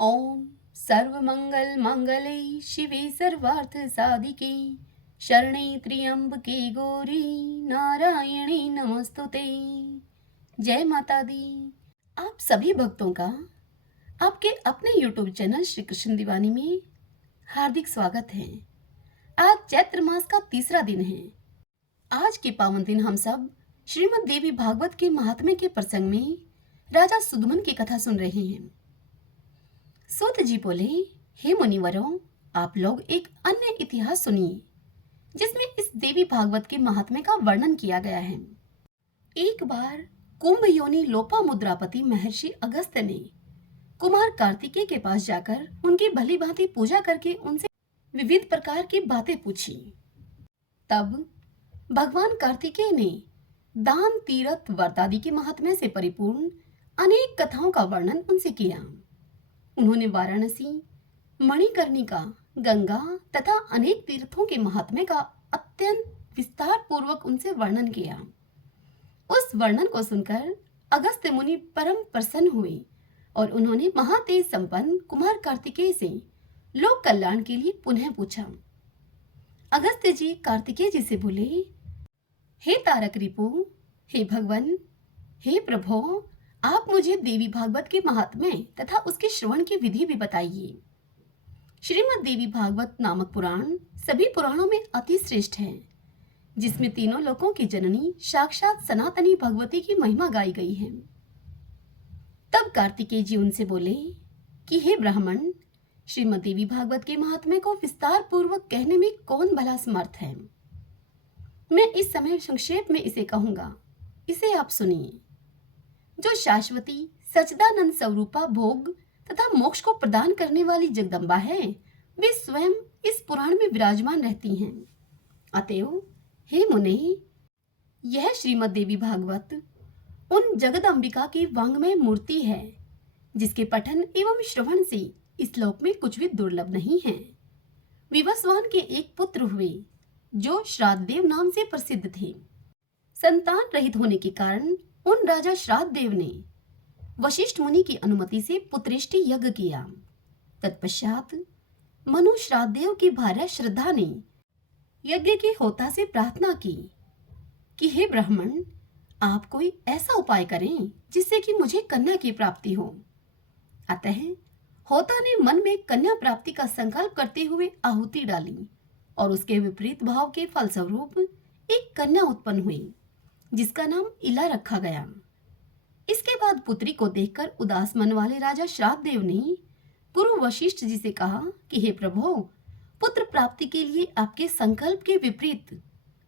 ओम सर्वमंगल मंगले शिवे सर्वार्थ साधिके शरणे त्र्यंबके गौरी नारायणी नमस्तुते। जय माता दी। आप सभी भक्तों का आपके अपने YouTube चैनल श्री कृष्ण दीवानी में हार्दिक स्वागत है। आज चैत्र मास का तीसरा दिन है। आज के पावन दिन हम सब श्रीमद् देवी भागवत के महात्म्य के प्रसंग में राजा सुदमन की कथा सुन रहे हैं। सूत जी बोले, हे मुनिवरों, आप लोग एक अन्य इतिहास सुनिए जिसमें इस देवी भागवत के महात्म्य का वर्णन किया गया है। एक बार कुंभ योनि लोपामुद्रापति महर्षि अगस्त्य ने कुमार कार्तिकेय के पास जाकर उनकी भली भांति पूजा करके उनसे विविध प्रकार की बातें पूछी। तब भगवान कार्तिकेय ने दान, तीर्थ, व्रत आदि के महात्म्य से परिपूर्ण अनेक कथाओं का वर्णन उनसे किया। उन्होंने वाराणसी, मणिकर्णिका, गंगा तथा अनेक तीर्थों के महात्म्य का अत्यंत विस्तार पूर्वक उनसे वर्णन किया। उस वर्णन को सुनकर अगस्त्य मुनि परम प्रसन्न हुए और उन्होंने महातेज संपन्न कुमार कार्तिकेय से लोक कल्याण के लिए पुनः पूछा। अगस्त्य जी कार्तिकेय जी से बोले, हे तारक रिपु, हे भगवान, हे प्रभो, आप मुझे देवी भागवत के महात्म्य तथा उसके श्रवण की विधि भी बताइए। श्रीमद् देवी भागवत नामक पुराण सभी पुराणों में अति श्रेष्ठ है, जिसमें तीनों लोकों की जननी साक्षात सनातनी भगवती की महिमा गाई गई है। तब कार्तिकेय जी उनसे बोले कि हे ब्राह्मण, श्रीमद् देवी भागवत के महात्म्य को विस्तार पूर्वक कहने में कौन भला समर्थ है। मैं इस समय संक्षेप में इसे कहूंगा, इसे आप सुनिए। जो शाश्वती सच्चिदानंद स्वरूपा भोग तथा मोक्ष को प्रदान करने वाली जगदम्बा है, वे स्वयं इस पुराण में विराजमान रहती हैं। अतएव हे मुने, यह श्रीमद् देवी भागवत उन जगदम्बिका की वांग्मय मूर्ति है, जिसके पठन एवं श्रवण से इस लोक में कुछ भी दुर्लभ नहीं है। विवस्वान के एक पुत्र हुए जो श्राद्धदेव नाम से प्रसिद्ध थे। संतान रहित होने के कारण उन राजा श्राद्धदेव ने वशिष्ठ मुनि की अनुमति से पुत्रेष्टि यज्ञ किया। तत्पश्चात मनु श्राद्धदेव की भार्या श्रद्धा ने यज्ञ के होता से प्रार्थना की कि हे ब्राह्मण, आप कोई ऐसा उपाय करें जिससे कि मुझे कन्या की प्राप्ति हो। अतः होता ने मन में कन्या प्राप्ति का संकल्प करते हुए आहुति डाली और उसके विपरीत भाव के फलस्वरूप एक कन्या उत्पन्न हुई, जिसका नाम इला रखा गया। इसके बाद पुत्री को देखकर उदास मन वाले राजा श्राद्धदेव ने गुरु वशिष्ठ जी से कहा कि हे प्रभु, पुत्र प्राप्ति के लिए आपके संकल्प के विपरीत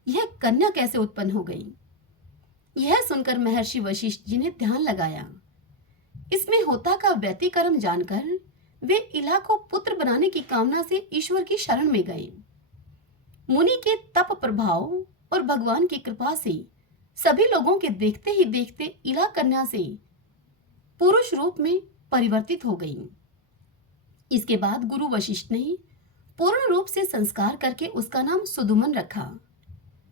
यह कन्या कैसे उत्पन्न हो गई। यह सुनकर महर्षि वशिष्ठ जी ने ध्यान लगाया। इसमें होता का व्यतिक्रम जानकर वे इला को पुत्र बनाने की कामना से ईश्वर की शरण में गए। मुनि के तप प्रभाव और भगवान की कृपा से सभी लोगों के देखते ही देखते इला कन्या से पुरुष रूप में परिवर्तित हो गई। इसके बाद गुरु वशिष्ठ ने पूर्ण रूप से संस्कार करके उसका नाम सुदुमन रखा।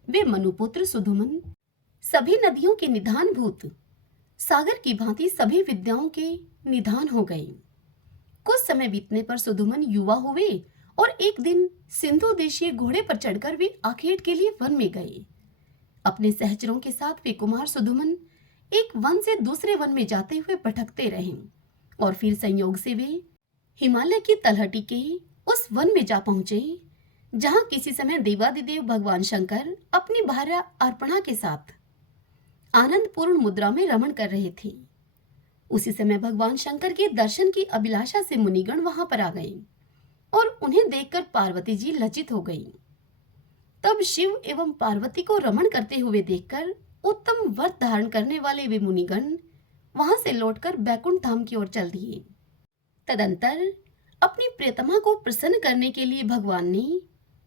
वे मनुपुत्र सुदुमन सभी नदियों के निधान भूत सागर की भांति सभी विद्याओं के निधान हो गए। कुछ समय बीतने पर सुदुमन युवा हुए और एक दिन सिंधु देशीय घोड़े पर चढ़कर वे आखेट के लिए वन में गए। अपने सहचरों के साथ वे कुमार सुदुमन एक वन से दूसरे वन में जाते हुए भटकते रहे और फिर संयोग से वे हिमालय की तलहटी के उस वन में जा पहुंचे, जहां किसी समय देवादिदेव भगवान शंकर अपनी भार्या अर्पणा के साथ आनंदपूर्ण मुद्रा में रमण कर रहे थे। उसी समय भगवान शंकर के दर्शन की अभिलाषा से मुनिगण वहां पर आ गए और उन्हें देखकर पार्वती जी लज्जित हो गई। तब शिव एवं पार्वती को रमण करते हुए देखकर उत्तम व्रत धारण करने वाले वे मुनिगण वहां से लौटकर बैकुंठ धाम की ओर चल दिए। तदंतर अपनी प्रियतमा को प्रसन्न करने के लिए भगवान ने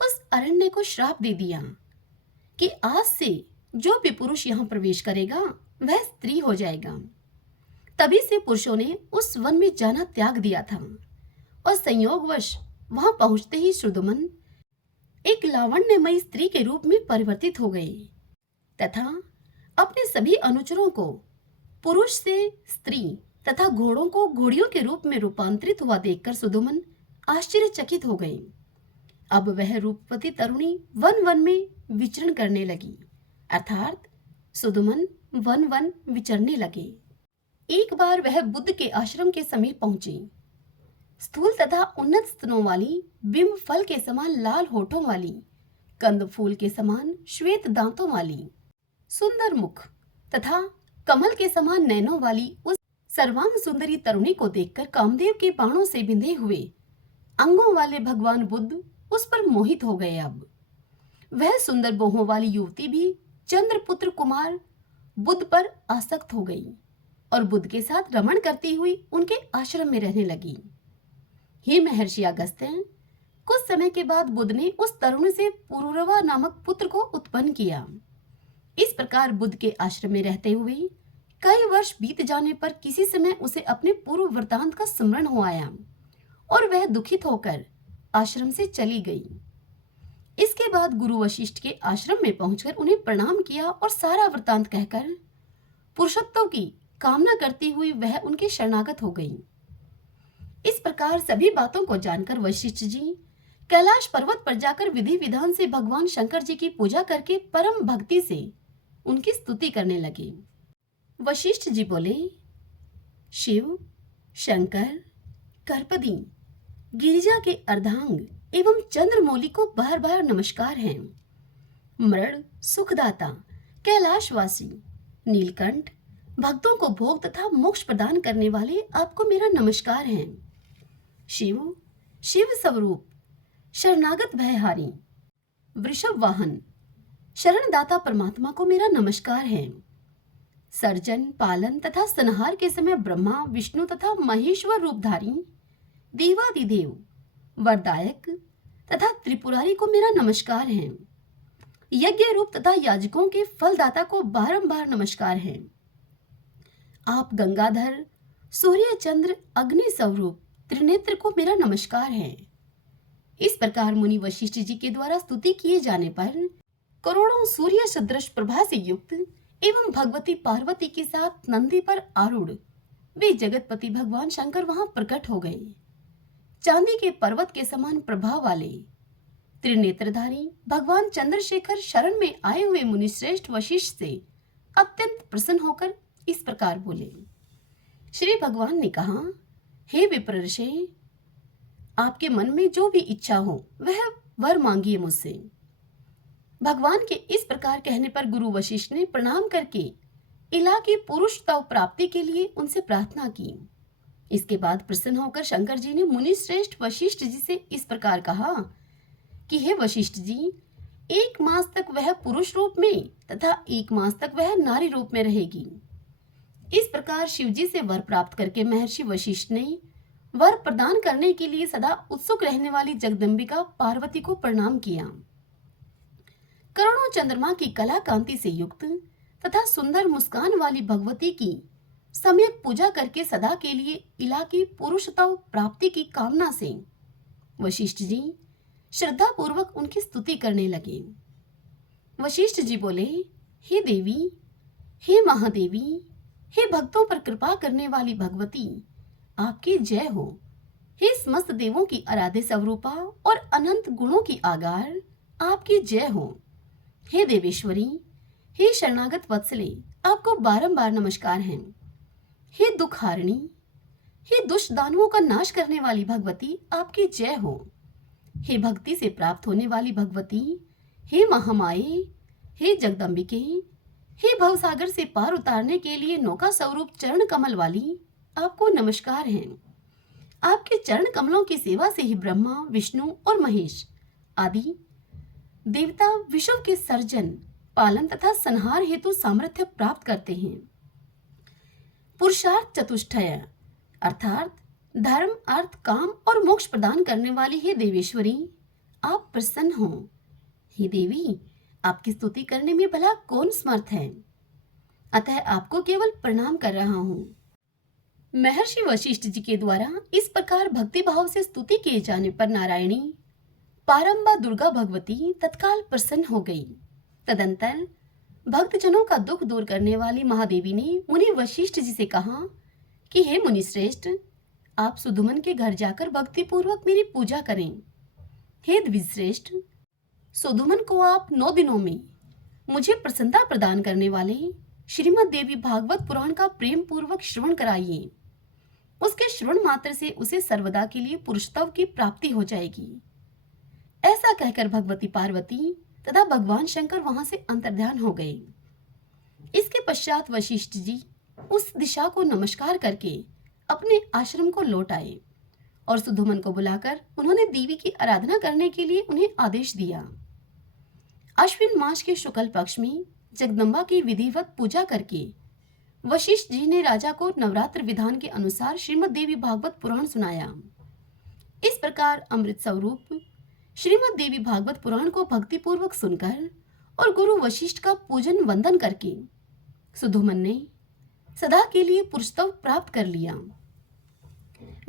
उस अरण्य को श्राप दे दिया कि आज से जो भी पुरुष यहाँ प्रवेश करेगा वह स्त्री हो जाएगा। तभी से पुरुषों ने उस वन में जाना त्याग दिया था और संयोगवश वहां पहुंचते ही सुदुमन एक लावण्यमयी स्त्री के रूप में परिवर्तित हो गए तथा अपने सभी अनुचरों को पुरुष से स्त्री तथा घोड़ों को घोड़ियों के रूप में रूपांतरित हुआ देखकर सुदुमन आश्चर्यचकित हो गई। अब वह रूपवती तरुणी वन वन में विचरण करने लगी, अर्थात सुदुमन वन वन विचरने लगे। एक बार वह बुद्ध के आश्रम के समीप पहुंची। स्थूल तथा उन्नत स्तनों वाली, बिंब फल के समान लाल होठों वाली, कंद फूल के समान श्वेत दांतों वाली, सुंदर मुख तथा कमल के समान नैनों वाली उस सर्वांग सुंदरी तरुणी को देखकर कामदेव के बाणों से बिंधे हुए अंगों वाले भगवान बुद्ध उस पर मोहित हो गए। अब वह सुंदर बोहों वाली युवती भी चंद्रपुत्र कुमार बुद्ध पर आसक्त हो गई और बुद्ध के साथ रमण करती हुई उनके आश्रम में रहने लगी। हे महर्षि अगस्त्य, कुछ समय के बाद बुद्ध ने उस तरुण से पुरुरवा नामक पुत्र को उत्पन्न किया। इस प्रकार बुद्ध के आश्रम में रहते हुए कई वर्ष बीत जाने पर किसी समय उसे अपने पूर्व वृतांत का स्मरण हो आया और वह दुखित होकर आश्रम से चली गई। इसके बाद गुरु वशिष्ठ के आश्रम में पहुंचकर उन्हें प्रणाम किया और सारा वृतांत कहकर पुरुषत्व की कामना करती हुई वह उनके शरणागत हो गई। इस प्रकार सभी बातों को जानकर वशिष्ठ जी कैलाश पर्वत पर जाकर विधि विधान से भगवान शंकर जी की पूजा करके परम भक्ति से उनकी स्तुति करने लगे। वशिष्ठ जी बोले, शिव, शंकर, कर्पदी, गिरिजा के अर्धांग एवं चंद्रमौली को बार बार नमस्कार है। मृड, सुखदाता, कैलाशवासी, नीलकंठ, भक्तों को भोग तथा मोक्ष प्रदान करने वाले आपको मेरा नमस्कार है। शिव, शिव स्वरूप, शरणागत भयहारी, वृषभ वाहन, शरणदाता परमात्मा को मेरा नमस्कार है। सर्जन, पालन तथा संहार के समय ब्रह्मा, विष्णु तथा महेश्वर रूपधारी, देवादिदेव, वरदायक तथा त्रिपुरारी को मेरा नमस्कार है। यज्ञ रूप तथा याजकों के फलदाता को बारंबार नमस्कार है। आप गंगाधर, सूर्य, चंद्र, अग्नि स्वरूप त्रिनेत्र को मेरा नमस्कार है। इस प्रकार मुनि वशिष्ठ जी के द्वारा स्तुति किए जाने पर करोड़ों सूर्य सदृश प्रभा से युक्त एवं भगवती पार्वती के साथ नंदी पर आरूढ़ वे जगतपति भगवान शंकर वहां प्रकट हो गए। चांदी के पर्वत के समान प्रभा वाले त्रिनेत्रधारी भगवान चंद्रशेखर शरण में आए हुए मुनिश्रेष्ठ वशिष्ठ से अत्यंत प्रसन्न होकर इस प्रकार बोले। श्री भगवान ने कहा, हे विप्रऋषि, आपके मन में जो भी इच्छा हो वह वर मांगिए मुझसे। भगवान के इस प्रकार कहने पर गुरु वशिष्ठ ने प्रणाम करके इला की पुरुषत्व प्राप्ति के लिए उनसे प्रार्थना की। इसके बाद प्रसन्न होकर शंकर जी ने मुनि श्रेष्ठ वशिष्ठ जी से इस प्रकार कहा कि हे वशिष्ठ जी, 1 मास तक वह पुरुष रूप में तथा 1 मास तक वह नारी रूप में रहेगी। इस प्रकार शिव जी से वर प्राप्त करके महर्षि वशिष्ठ ने वर प्रदान करने के लिए सदा उत्सुक रहने वाली जगदम्बिका पार्वती को प्रणाम किया। करोड़ों चंद्रमा की कला कांति से युक्त तथा सुंदर मुस्कान वाली भगवती की सम्यक पूजा करके सदा के लिए इला की पुरुषत्व प्राप्ति की कामना से वशिष्ठ जी श्रद्धा पूर्वक उनकी स्तुति करने लगे। वशिष्ठ जी बोले, हे देवी, हे महादेवी, हे भक्तों पर कृपा करने वाली भगवती, आपकी जय हो। हे समस्त देवों की आराध्य स्वरूपा और अनंत गुणों की आगार, आपकी जय हो। हे देवेश्वरी, हे शरणागत वत्सले, आपको बारंबार नमस्कार है। हे दुखारिणी, हे दुष्ट दानवों का नाश करने वाली भगवती, आपकी जय हो। हे भक्ति से प्राप्त होने वाली भगवती, हे महामाये, हे जगदम्बिके, हे भवसागर से पार उतारने के लिए नौका स्वरूप चरण कमल वाली, आपको नमस्कार है। आपके चरण कमलों की सेवा से ही ब्रह्मा, विष्णु और महेश आदि देवता विश्व के सर्जन, पालन तथा संहार हेतु सामर्थ्य प्राप्त करते हैं। पुरुषार्थ चतुष्टय अर्थात धर्म, अर्थ, काम और मोक्ष प्रदान करने वाली हे देवेश्वरी, आप प्रसन्न हो। हे देवी, आपकी स्तुति करने में भला कौन समर्थ है, अतः आपको केवल प्रणाम कर रहा हूँ। महर्षि वशिष्ठ जी के द्वारा इस प्रकार भक्ति भाव से स्तुति किए जाने पर नारायणी पारंबा दुर्गा भगवती तत्काल प्रसन्न हो गई। तदंतर भक्तजनों का दुख दूर करने वाली महादेवी ने मुनि वशिष्ठ जी से कहा कि हे मुनिश्रेष्ठ, आप सुधुमन के घर जाकर भक्तिपूर्वक मेरी पूजा करें। हे द्विजश्रेष्ठ, सुधुमन को आप 9 दिनों में मुझे प्रसन्नता प्रदान करने वाले श्रीमद् देवी भागवत पुराण का प्रेम पूर्वक श्रवण कराइए। उसके श्रवण मात्र से उसे सर्वदा के लिए पुरुषत्व की प्राप्ति हो जाएगी। ऐसा कहकर भगवती पार्वती तथा भगवान शंकर वहां से अंतर्ध्यान हो गए। इसके पश्चात वशिष्ठ जी उस दिशा को नमस्कार करके अपने आश्रम को लौट आए और सुधुमन को बुलाकर उन्होंने देवी की आराधना करने के लिए उन्हें आदेश दिया। अश्विन मास के शुक्ल पक्ष में जगदम्बा की विधिवत पूजा करके वशिष्ठ जी ने राजा को नवरात्र विधान के अनुसार श्रीमद् देवी भागवत पुराण सुनाया। इस प्रकार अमृत स्वरूप श्रीमद् देवी भागवत पुराण को भक्तिपूर्वक सुनकर और गुरु वशिष्ठ का पूजन वंदन करके सुधुमन ने सदा के लिए पुरुषत्व प्राप्त कर लिया।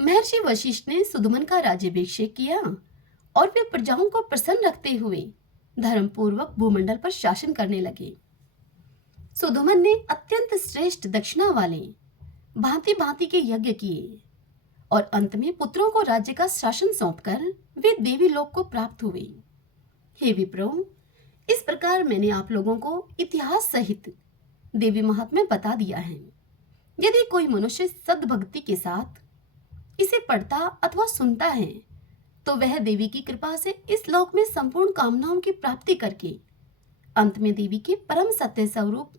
महर्षि वशिष्ठ ने सुधुमन का राज्याभिषेक किया और वे प्रजाओं को प्रसन्न रखते हुए धर्मपूर्वक भूमंडल पर शासन करने लगे। सुधुमन ने अत्यंत श्रेष्ठ दक्षिणा वाले भांति भांति के यज्ञ किए और अंत में पुत्रों को राज्य का शासन सौंपकर वे देवी लोक को प्राप्त हुए। हे विप्रो, इस प्रकार मैंने आप लोगों को इतिहास सहित देवी महात्म्य बता दिया है। यदि कोई मनुष्य सद्भक्ति के साथ इसे पढ़ता अथवा सुनता है तो वह देवी की कृपा से इस लोक में संपूर्ण कामनाओं की प्राप्ति करके अंत में देवी के परम सत्य स्वरूप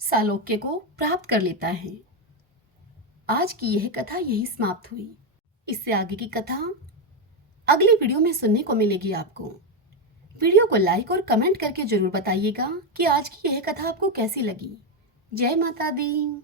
सालोक्य को प्राप्त कर लेता है। आज की यह कथा यही समाप्त हुई। इससे आगे की कथा अगली वीडियो में सुनने को मिलेगी आपको। वीडियो को लाइक और कमेंट करके जरूर बताइएगा कि आज की यह कथा आपको कैसी लगी। जय माता दी।